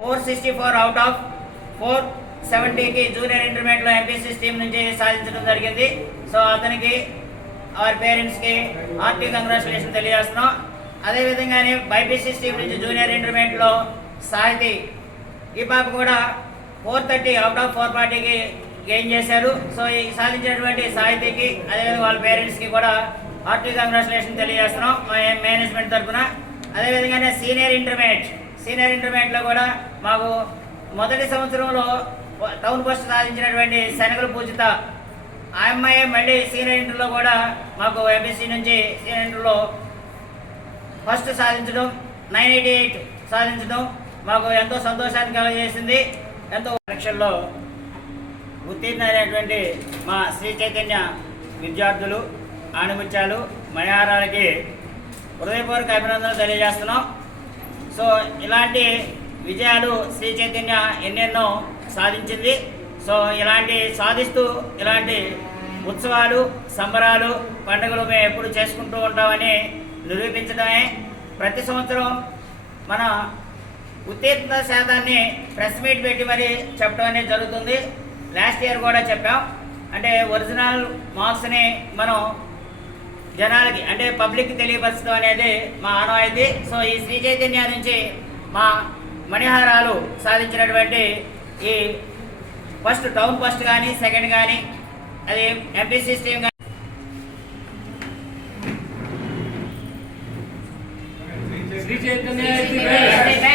Four sixty four out of four. సెవెంటీకి junior ఇంటర్మీడియట్లో MPC stream నుంచి సాధించడం జరిగింది. సో అతనికి వారి పేరెంట్స్కి హార్టీ కంగ్రాచులేషన్ తెలియజేస్తున్నాం. అదేవిధంగానే బైపీసీ స్టీమ్ నుంచి జూనియర్ ఇంటర్మీడియట్లో సాహితీ ఈ పాప కూడా four thirty out of four ఫార్టీకి గెయిన్ చేశారు. సో ఈ సాధించినటువంటి సాహితీకి అదేవిధంగా వాళ్ళ పేరెంట్స్కి కూడా హార్టీ కంగ్రాచులేషన్ తెలియజేస్తున్నాం. మేనేజ్మెంట్ తరఫున అదేవిధంగానే సీనియర్ ఇంటర్మీడియట్. సీనియర్ ఇంటర్మీడియట్లో కూడా మాకు మొదటి సంవత్సరంలో టౌన్ పోస్ట్ సాధించినటువంటి శనగల పూజిత ఆ అమ్మాయి మళ్ళీ సీనియర్ ఇంటర్లో కూడా మాకు ఎంబీసీ నుంచి సీనియర్ ఇంటర్లో ఫస్ట్ సాధించడం నైన్ ఎయిటీ ఎయిట్ సాధించడం మాకు ఎంతో సంతోషాన్ని కలగజేసింది. ఎంతో పరీక్షల్లో ఉత్తీర్ణమైనటువంటి మా శ్రీ చైతన్య విద్యార్థులు ఆణిముత్యాలు మయారాలకి హృదయపూర్వక అభినందనలు తెలియజేస్తున్నాం. సో ఇలాంటి విజయాలు శ్రీ చైతన్య ఎన్నెన్నో సాధించింది. సో ఇలాంటి సాధిస్తూ ఇలాంటి ఉత్సవాలు సంబరాలు పండుగలు మేము ఎప్పుడు చేసుకుంటూ ఉంటామని నిరూపించడమే. ప్రతి సంవత్సరం మన ఉత్తీర్ణత శాతాన్ని ప్రెస్ మీట్ పెట్టి మరి చెప్పడం అనేది జరుగుతుంది. లాస్ట్ ఇయర్ కూడా చెప్పాం. అంటే ఒరిజినల్ మార్క్స్ని మనం జనాలకి అంటే పబ్లిక్ తెలియపరచడం అనేది మా ఆనవాయితీ. సో ఈ శ్రీ చైతన్య నుంచి మా మణిహారాలు సాధించినటువంటి ఈ ఫస్ట్ టౌన్ ఫస్ట్ కానీ సెకండ్ కానీ అది ఎంపీసీ స్టీమ్ కానీ. శ్రీ చైతన్య